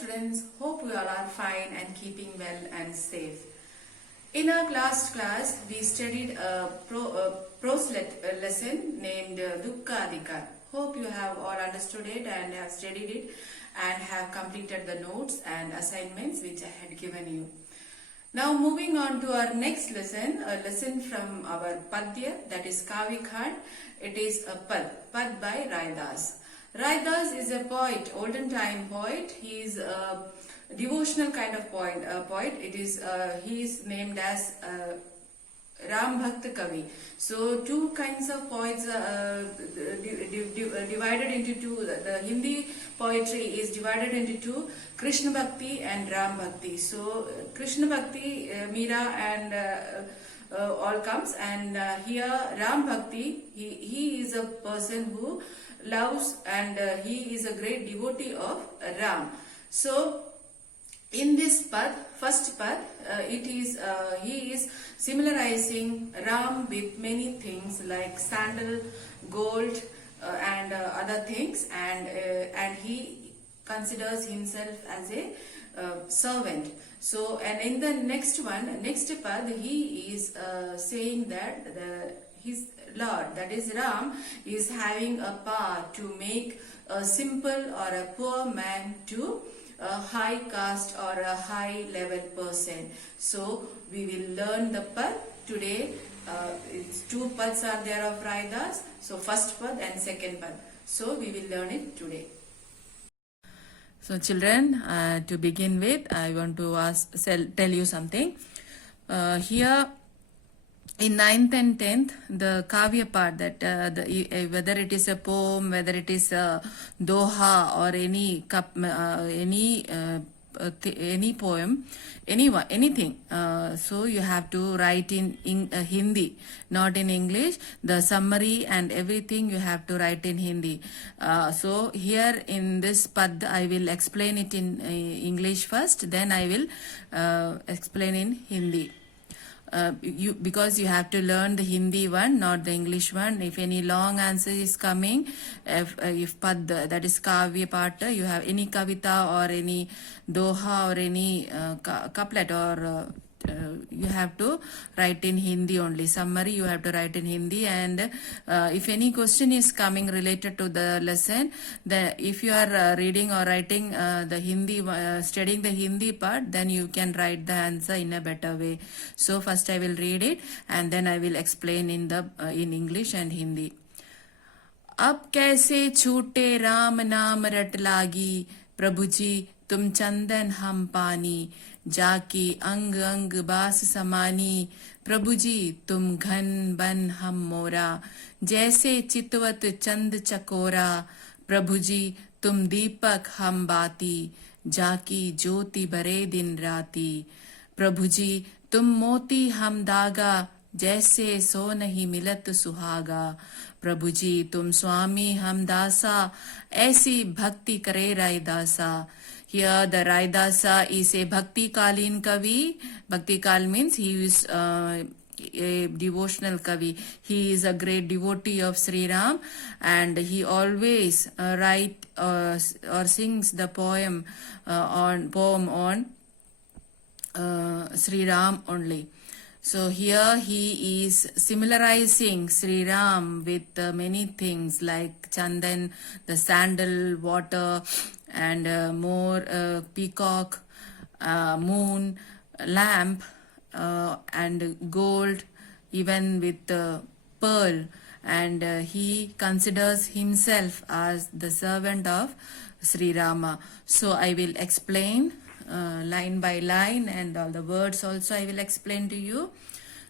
students, hope you all are fine and keeping well and safe. In our last class, we studied a prose lesson named Dukkha Adhikar. Hope you have all understood it and have studied it and have completed the notes and assignments which I had given you. Now moving on to our next lesson, a lesson from our Padya, that is Kavya Khand. It is a Pad by Raidas. Raidas is a poet, olden time poet. He is a devotional kind of poet. He is named as Ram Bhakt Kavi. So two kinds of poets divided into two. The Hindi poetry is divided into two: Krishna Bhakti and Ram Bhakti. So Krishna Bhakti, Meera and all comes, and here Ram Bhakti, he is a person who loves and he is a great devotee of Ram. So in this first pad, he is similarizing Ram with many things like sandal, gold, and other things, and he considers himself as a servant. So, and in the next pad, he is saying that his Lord, that is Ram, is having a power to make a simple or a poor man to a high caste or a high level person. So we will learn the pad today. It's two pads are there of Raidas. So first pad and second pad. So we will learn it today. So children, to begin with, I want to tell you something. Here in 9th and 10th, the Kavya part, that whether it is a poem, whether it is a doha or any poem, anything. So you have to write in Hindi, not in English. The summary and everything you have to write in Hindi. So here in this pad, I will explain it in English first, then I will explain in Hindi. Because you have to learn the Hindi one, not the English one. If any long answer is coming, if pad, that is Kavya part, you have any kavita or any doha or any couplet, or you have to write in Hindi only. Summary you have to write in Hindi, and if any question is coming related to the lesson, if you are reading or writing the Hindi, studying the Hindi part, then you can write the answer in a better way. So first I will read it and then I will explain in English and Hindi. अब कैसे छूटे राम नाम रट लागी, प्रभु जी तुम चंदन हम पानी, जाकी अंग अंग बास समानी, प्रभु जी तुम घन बन हम मोरा, जैसे चितवत चंद चकोरा, प्रभु जी तुम दीपक हम बाती, जाकी ज्योति बरे दिन राती, प्रभु जी तुम मोती हम धागा, जैसे सो नहीं मिलत सुहागा, प्रभु जी तुम स्वामी हम दासा, ऐसी भक्ति करे रायदासा. Here the Raidasa is a Bhakti Kalin Kavi. Bhakti Kal means he is a devotional Kavi. He is a great devotee of Sri Ram, and he always write or sings the poem on Sri Ram only. So here he is similarizing Sri Ram with many things like chandan, the sandal, water, and more peacock, moon, lamp, and gold, even with pearl, and he considers himself as the servant of Sri Rama. So I will explain line by line, and all the words also I will explain to you.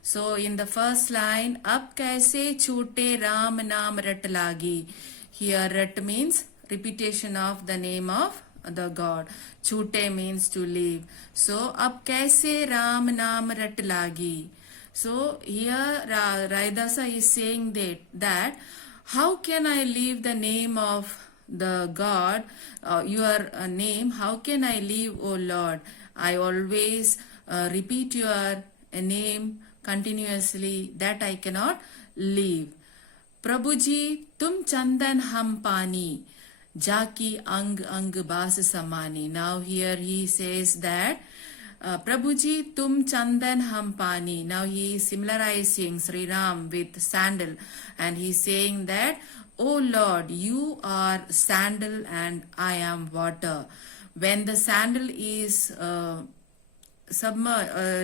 So in the first line, ab kaise chhoote Ram naam rat lagi. Here rat means repetition of the name of the God. Chhoote means to leave. So ab kaise Ram naam rat lagi. So here Raidasa is saying that how can I leave the name of the God, your name, how can I leave, O Lord? I always repeat your name continuously, that I cannot leave. Prabhuji, tum chandan ham pani. Jaki ang ang bas samani. Now here he says that Prabhuji tum chandan ham pani. Now he is similarizing Sri Ram with sandal, and he is saying that, "O Lord, you are sandal and I am water." When the sandal is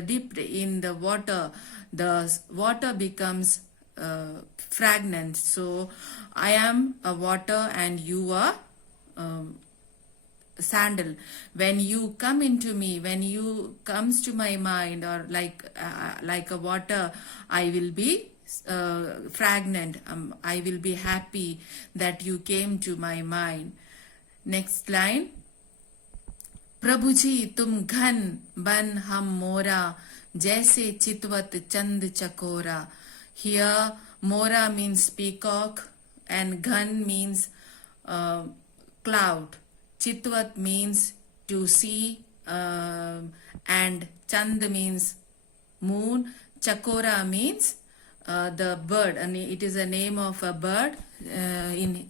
dipped in the water becomes fragrant. So I am a water and you are sandal. When you come into me, when you comes to my mind, or like a water, I will be fragrant. I will be happy that you came to my mind. Next line. प्रभुजी तुम घन बन हम मोरा जैसे चितवत चंद चकोरा. Here mora means peacock and ghan means cloud. Chitwat means to see, and chand means moon. Chakora means the bird, and it is a name of a bird in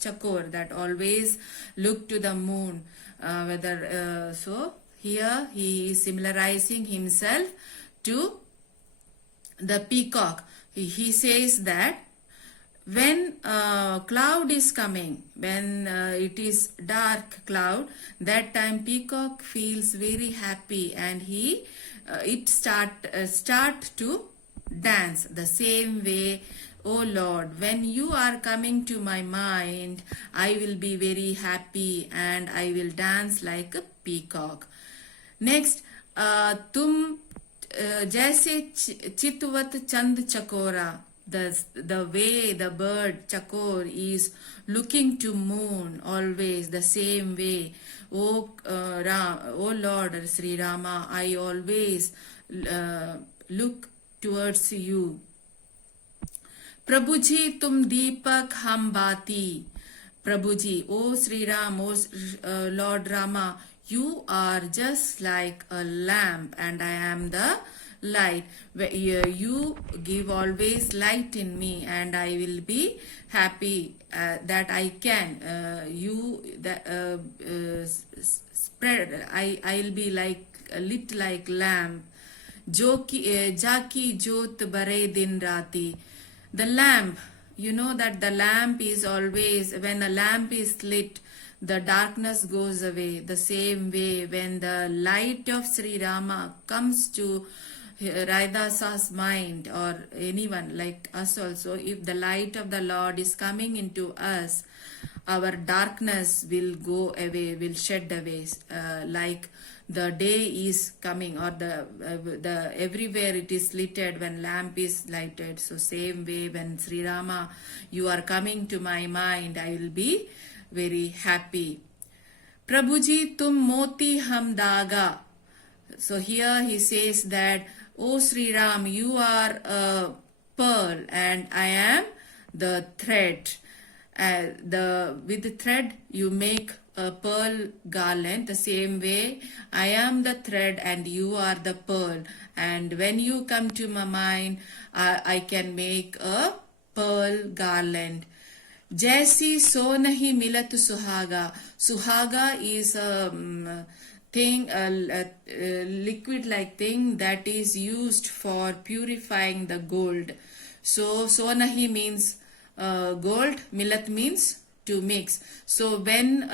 chakor, that always look to the moon. So here he is similarizing himself to the peacock. He says that when cloud is coming, when it is dark cloud, that time peacock feels very happy, and it start to dance. The same way, "Oh Lord, when you are coming to my mind, I will be very happy and I will dance like a peacock." Next, tum jaise chitwat chand chakora. The way the bird chakor is looking to moon always, the same way, "Oh Lord Sri Rama, I always look towards you." Prabhuji tum deepak ham bati. Prabhuji, "O Sri Ram, O Lord Rama, you are just like a lamp and I am the light. You give always light in me and I will be happy that I can spread. I'll be lit like lamp. Jaki jot bare din rati." The lamp, you know that the lamp is always, when a lamp is lit, the darkness goes away. The same way, when the light of Sri Rama comes to Raidasa's mind, or anyone like us also, if the light of the Lord is coming into us, our darkness will go away, will shed away, like the day is coming, or the everywhere it is lighted when lamp is lighted. So same way, when Sri Rama, you are coming to my mind, I will be very happy. Prabhuji tum moti ham daga. So here he says that, "O Sri Ram, you are a pearl and I am the thread." With the thread you make a pearl garland. The same way, I am the thread and you are the pearl, and when you come to my mind, I can make a pearl garland. Jaisi so nahi milat suhaga. Suhaga is a thing, a liquid like thing that is used for purifying the gold. So nahi means gold, milat means to mix. So when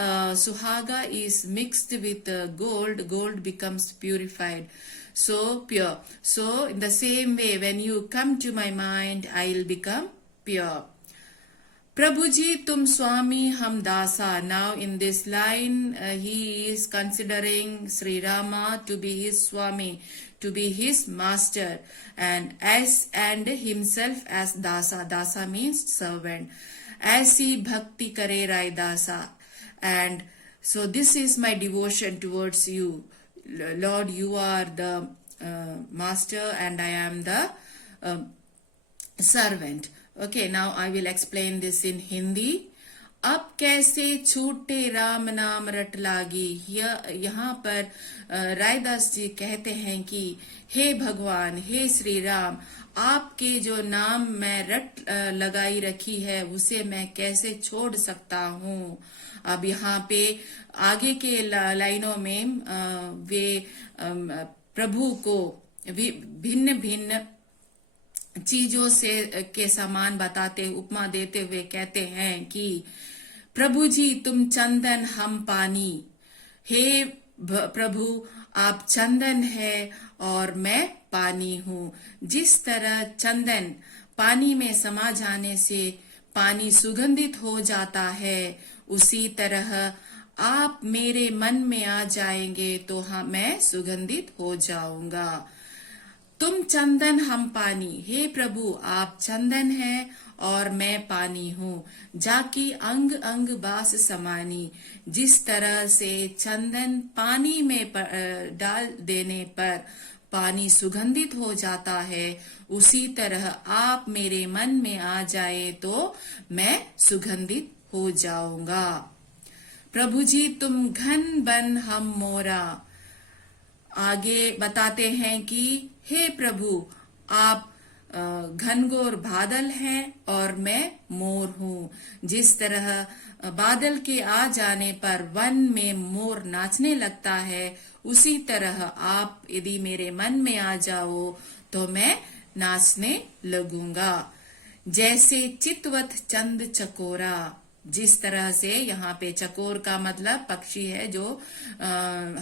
suhaga is mixed with gold becomes purified, so pure. So in the same way, when you come to my mind, I will become pure. Prabhuji tum swami ham dasa. Now in this line, he is considering Sri Rama to be his swami, to be his master, and himself as dasa. Dasa means servant. Aisi bhakti kare Raidasa. And so this is my devotion towards you. Lord, you are the master and I am the servant. Okay, now I will explain this in Hindi. अब कैसे छूटे राम नाम रट लागी। यहाँ पर रायदास जी कहते हैं कि हे भगवान, हे श्री राम, आपके जो नाम मैं रट लगाई रखी है उसे मैं कैसे छोड़ सकता हूँ। अब यहाँ पे आगे के लाइनों में वे प्रभु को भिन्न भिन्न चीजों से के समान बताते, उपमा देते हुए कहते हैं कि प्रभु जी तुम चंदन हम पानी। हे प्रभु आप चंदन है और मैं पानी हूँ। जिस तरह चंदन पानी में समा जाने से पानी सुगंधित हो जाता है, उसी तरह आप मेरे मन में आ जाएंगे तो हाँ मैं सुगंधित हो जाऊंगा। तुम चंदन हम पानी। हे प्रभु आप चंदन हैं और मैं पानी हूँ। जाकी अंग अंग बास समानी। जिस तरह से चंदन पानी में डाल देने पर पानी सुगंधित हो जाता है, उसी तरह आप मेरे मन में आ जाए तो मैं सुगंधित हो जाऊंगा। प्रभु जी तुम घन बन हम मोरा। आगे बताते हैं कि हे प्रभु आप घनघोर बादल हैं और मैं मोर हूँ। जिस तरह बादल के आ जाने पर वन में मोर नाचने लगता है, उसी तरह आप यदि मेरे मन में आ जाओ तो मैं नाचने लगूंगा। जैसे चितवत चंद चकोरा। जिस तरह से यहाँ पे चकोर का मतलब पक्षी है जो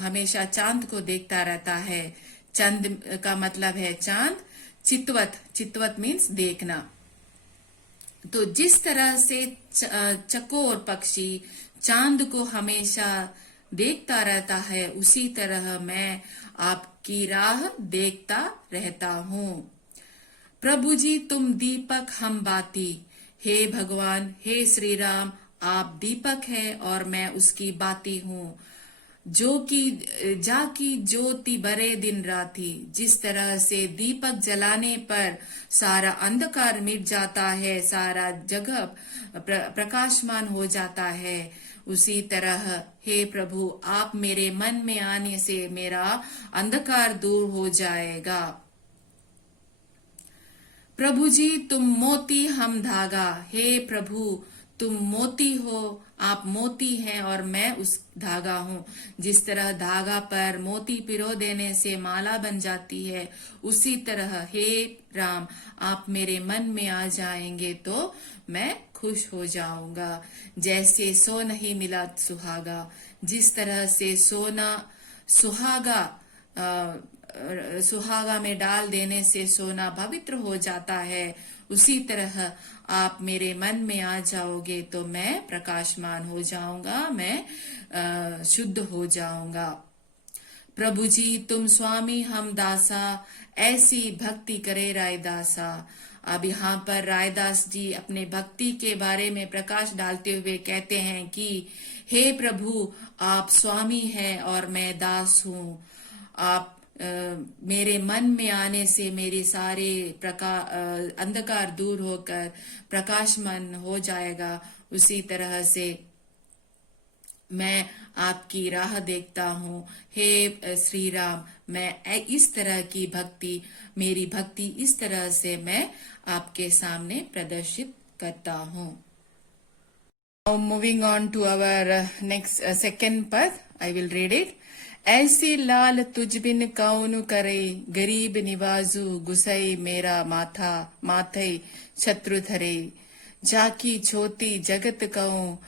हमेशा चांद को देखता रहता है। चंद का मतलब है चांद। चितवत, चितवत मीन्स देखना। तो जिस तरह से चकोर पक्षी चांद को हमेशा देखता रहता है, उसी तरह मैं आपकी राह देखता रहता हूँ। प्रभु जी तुम दीपक हम बाती। हे भगवान, हे श्री राम, आप दीपक है और मैं उसकी बाती हूँ। जो कि जाकी ज्योति बरे दिन राती। जिस तरह से दीपक जलाने पर सारा अंधकार मिट जाता है, सारा जगह प्रकाशमान हो जाता है, उसी तरह हे प्रभु आप मेरे मन में आने से मेरा अंधकार दूर हो जाएगा। प्रभु जी तुम मोती हम धागा। हे प्रभु तुम मोती हो, आप मोती हैं और मैं उस धागा हूँ। जिस तरह धागा पर मोती पिरो देने से माला बन जाती है, उसी तरह हे राम आप मेरे मन में आ जाएंगे तो मैं खुश हो जाऊंगा। जैसे सो नहीं मिला सुहागा। जिस तरह से सोना सुहागा में डाल देने से सोना पवित्र हो जाता है, उसी तरह आप मेरे मन में आ जाओगे तो मैं प्रकाशमान हो जाऊंगा, मैं शुद्ध हो जाऊंगा। प्रभु जी तुम स्वामी हम दासा। ऐसी भक्ति करे रायदासा। अब यहाँ पर रायदास जी अपने भक्ति के बारे में प्रकाश डालते हुए कहते हैं कि हे प्रभु आप स्वामी हैं और मैं दास हूँ। आप मेरे मन में आने से मेरे सारे अंधकार दूर होकर प्रकाशमान हो जाएगा। उसी तरह से मैं आपकी राह देखता हूँ। हे श्री राम, मैं इस तरह की भक्ति, मेरी भक्ति इस तरह से मैं आपके सामने प्रदर्शित करता हूँ। Now moving on to our next second pad, I will read it. ऐसी लाल तुझ बिन कौन करे, गरीब निवाजू गुसई मेरा माथा, माथे छत्रु धरे। जाकी छोटी जगत कहूँ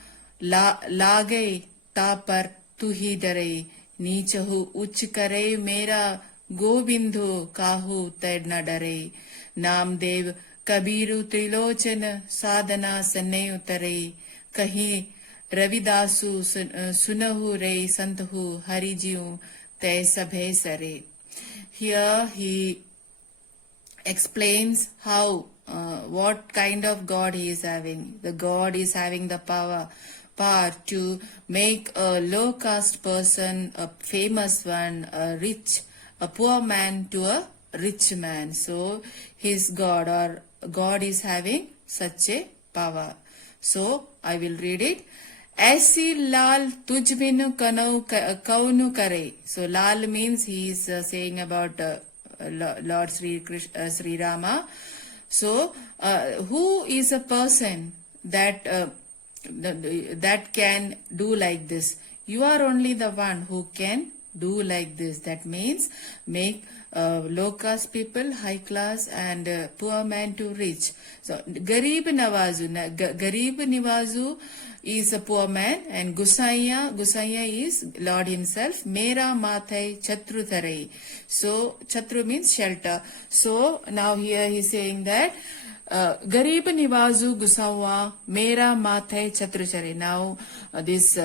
लागे ता पर तू ही डरे। नीचहु उच्च करे मेरा गोविंदो काहू तै न डरे। नामदेव कबीरु त्रिलोचन साधना सन्ने उतरे। कहीं रविदासु सुनहु रे संतहु हरिजियु तै सभे सरे। Here he explains how what kind of God he is having. The God is having the power to make a low caste person a famous one, a poor man to a rich man. So his God or God is having such a power. So I will read it. ऐसी लाल तुझ बिनु कौनु करे. So Lal means he is saying about Lord Sri Rama. So who is a person that that can do like this? You are only the one who can do like this. That means make low caste people high class and poor man to rich. So Garib Niwazu is a poor man, and Gusaiya is Lord himself. Mera Mathai Chatru Tharai. So Chatru means shelter. So now here he is saying that Garib Niwazu Gusawa Mera Mathai Chatru Tharai. Now this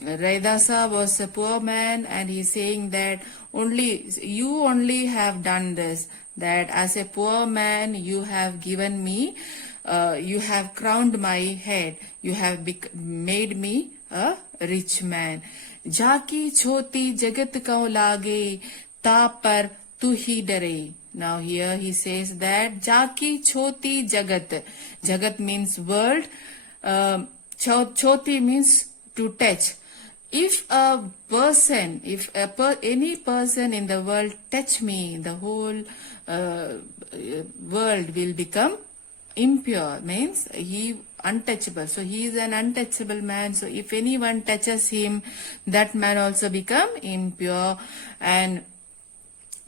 Raidasa was a poor man, and he is saying that you only have done this, that as a poor man you have given me, you have crowned my head, you have made me a rich man. Jaki choti jagat kau lage, ta par tu hi dare. Now here he says that Jaki choti jagat. Jagat means world. Choti means to touch. If any person in the world touch me, the whole world will become impure, means he untouchable. So he is an untouchable man. So if anyone touches him, that man also become impure. And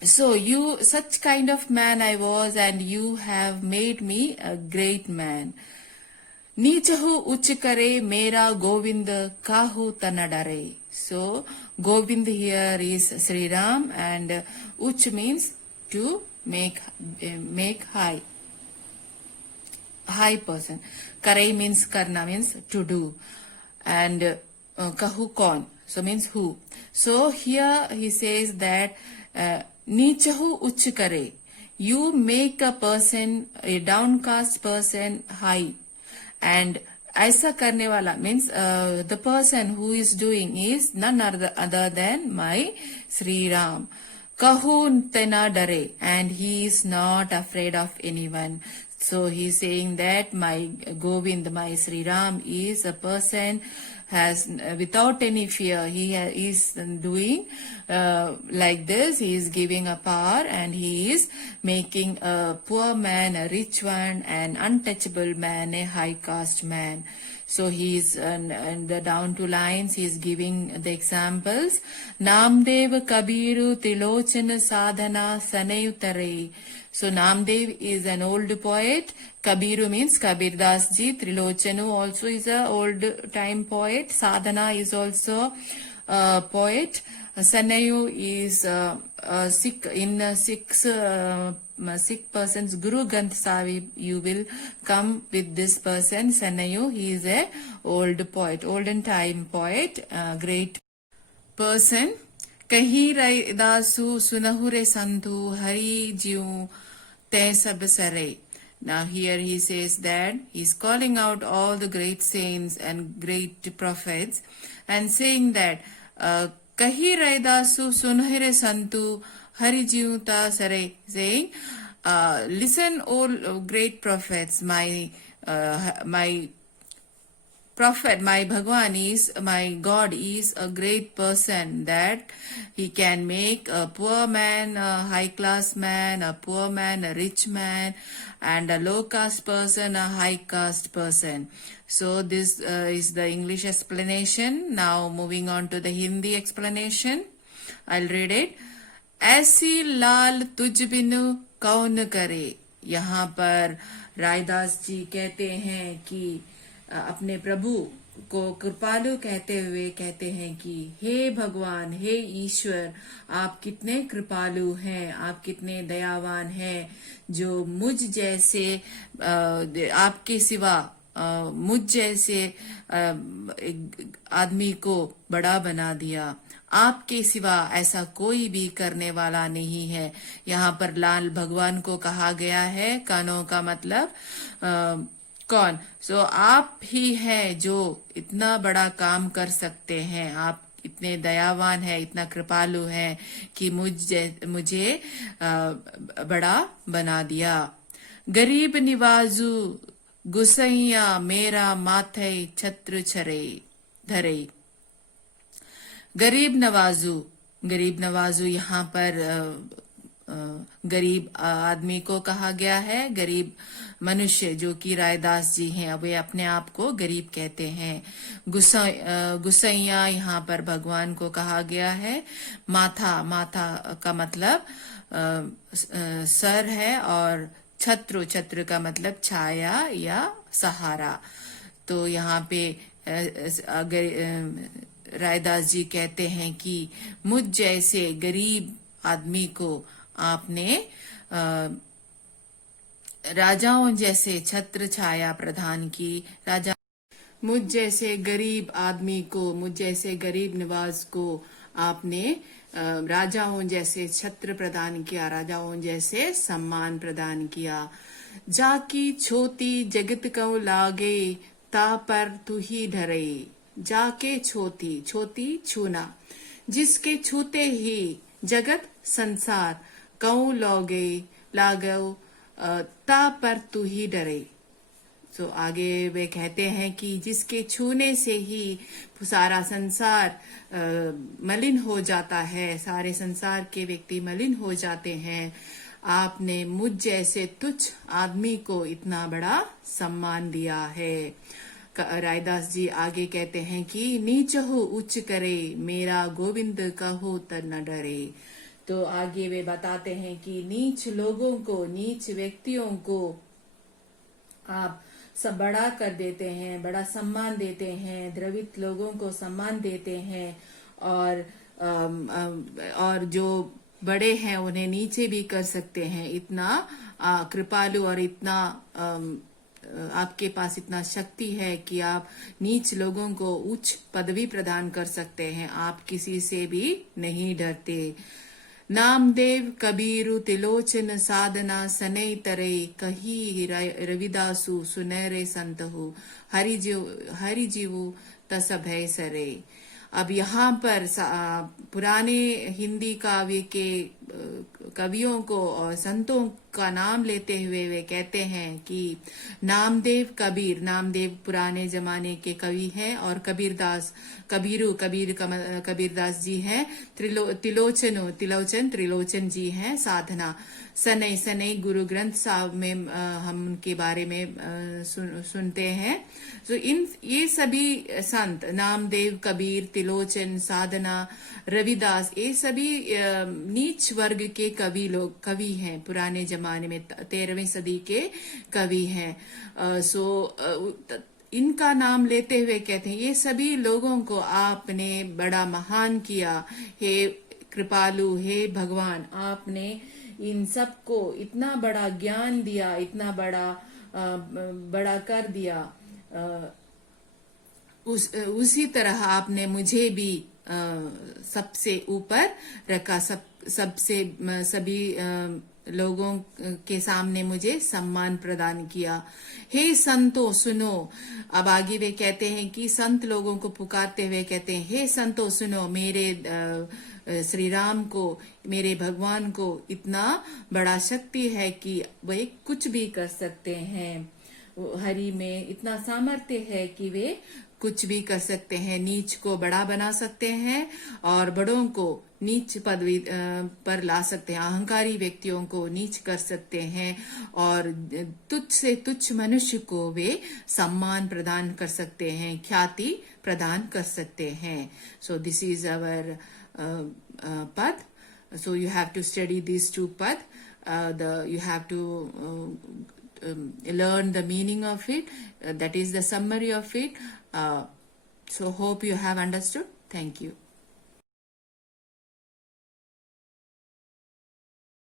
so such kind of man I was, and you have made me a great man. Nichahu uchikare mera Govind kahu tanadare. So Govind here is Sri Ram, and uch means to make high person. Kare means karna, means to do, and kahu kon, so means who. So here he says that nichahu uchikare, you make a person, a downcast person, high. And aisa karne wala means the person who is doing is none other than my Sri Ram. Kahun tena dare, and he is not afraid of anyone. So he is saying that my Govind, my Sri Ram, is a person has without any fear. He is doing like this. He is giving a power, and he is making a poor man a rich one, an untouchable man a high caste man. So he is, and the down to lines, he is giving the examples. Namdev Kabiru Tilochana Sadhana Sanayutare. So Namdev is an old poet. Kabiru means Kabir Das ji. Trilochanu also is a old time poet. Sadhana is also a poet. Sanayu is Sikh, in Sikh person's Guru Granth Sahib, you will come with this person Sanayu. He is a old poet, olden time poet, great person. Kahi Raidasu Sunahure Sandhu Hari Jiu Te Sab Sare. Now here he says that he's calling out all the great saints and great prophets and saying that Kahi Raidasu Sunahure Sandhu Hari Jiu Te Sare, saying listen all great prophets, my prophet, my Bhagwan is, my God is a great person, that he can make a poor man a high class man, a poor man a rich man, and a low caste person a high caste person. So this is the English explanation. Now moving on to the Hindi explanation. I'll read it. ऐसी लाल तुझ बिनु कौन करे. यहाँ पर रायदास जी कहते हैं कि अपने प्रभु को कृपालु कहते हुए कहते हैं कि हे भगवान, हे ईश्वर, आप कितने कृपालु हैं, आप कितने दयावान हैं, जो मुझ जैसे आपके सिवा मुझ जैसे आदमी को बड़ा बना दिया. आपके सिवा ऐसा कोई भी करने वाला नहीं है. यहाँ पर लाल भगवान को कहा गया है. कानों का मतलब कौन. सो आप ही हैं जो इतना बड़ा काम कर सकते हैं. आप इतने दयावान हैं, इतना कृपालु हैं कि मुझे बड़ा बना दिया. गरीब निवाजू गुसैया मेरा माथे छत्र छरे धरे। गरीब नवाजू यहाँ पर गरीब आदमी को कहा गया है, गरीब मनुष्य जो कि रायदास जी हैं, वे अपने आप को गरीब कहते हैं। गुसैया यहाँ पर भगवान को कहा गया है। माथा का मतलब सर है, और छत्र का मतलब छाया या सहारा। तो यहाँ पे अगर रायदास जी कहते हैं कि मुझ जैसे गरीब आदमी को आपने राजाओं जैसे छत्र छाया प्रदान की। मुझ जैसे गरीब आदमी को, मुझ जैसे गरीब नवाज को आपने राजाओं जैसे छत्र प्रदान किया, राजाओं जैसे सम्मान प्रदान किया। जाकी छोटी जगत को लागे ता पर तू ही डरे। जाके छोटी छूना, जिसके छूते ही जगत संसार कऊ लागो ता पर तू ही डरे। तो आगे वे कहते हैं कि जिसके छूने से ही सारा संसार मलिन हो जाता है, सारे संसार के व्यक्ति मलिन हो जाते हैं। आपने मुझ जैसे तुच्छ आदमी को इतना बड़ा सम्मान दिया है। रायदास जी आगे कहते हैं कि नीच हो उच्च करे, मेरा गोविंद कहो त न डरे। तो आगे वे बताते हैं कि नीच लोगों को, नीच व्यक्तियों को आप सब बड़ा कर देते हैं, बड़ा सम्मान देते हैं, द्रवित लोगों को सम्मान देते हैं, और जो बड़े हैं उन्हें नीचे भी कर सकते हैं। इतना कृपालु और इतना आपके पास इतना शक्ति है कि आप नीच लोगों को उच्च पदवी प्रदान कर सकते हैं। आप किसी से भी नहीं डरते। नामदेव कबीरु तिलोचन साधना सनई तरे, कही रविदासु सुनहरे संतहु, हरि जीवु तस भय सरे। अब यहाँ पर पुराने हिंदी काव्य के कवियों को और संतों का नाम लेते हुए वे कहते हैं कि नामदेव नामदेव पुराने जमाने के कवि हैं, और कबीरदास जी हैं। त्रिलोचन जी हैं। साधना सनई गुरु ग्रंथ साहब में हम उनके बारे में सुनते हैं। तो ये सभी संत नामदेव, कबीर, त्रिलोचन, साधना, रविदास, ये सभी नीच वर्ग के कवि हैं। पुराने जमाने में 13वीं सदी के कवि हैं। इनका नाम लेते हुए कहते हैं ये सभी लोगों को आपने बड़ा महान किया। हे कृपालु, हे भगवान, आपने इन सबको इतना बड़ा ज्ञान दिया, इतना बड़ा कर दिया। उसी तरह आपने मुझे भी सबसे ऊपर रखा, सभी लोगों के सामने मुझे सम्मान प्रदान किया। हे संतो सुनो। अब आगे वे कहते हैं कि संत लोगों को पुकारते हुए कहते हैं, हे संतो सुनो, मेरे श्री राम को, मेरे भगवान को इतना बड़ा शक्ति है कि वे कुछ भी कर सकते हैं। हरि में इतना सामर्थ्य है कि वे कुछ भी कर सकते हैं। नीच को बड़ा बना सकते हैं और बड़ों को नीच पदवी पर ला सकते हैं। अहंकारी व्यक्तियों को नीच कर सकते हैं और तुच्छ से तुच्छ मनुष्य को वे सम्मान प्रदान कर सकते हैं, ख्याति प्रदान कर सकते हैं। सो दिस इज अवर पद. So you have to study these two pad. You have to learn the meaning of it. That is the summary of it. So hope you have understood. Thank you.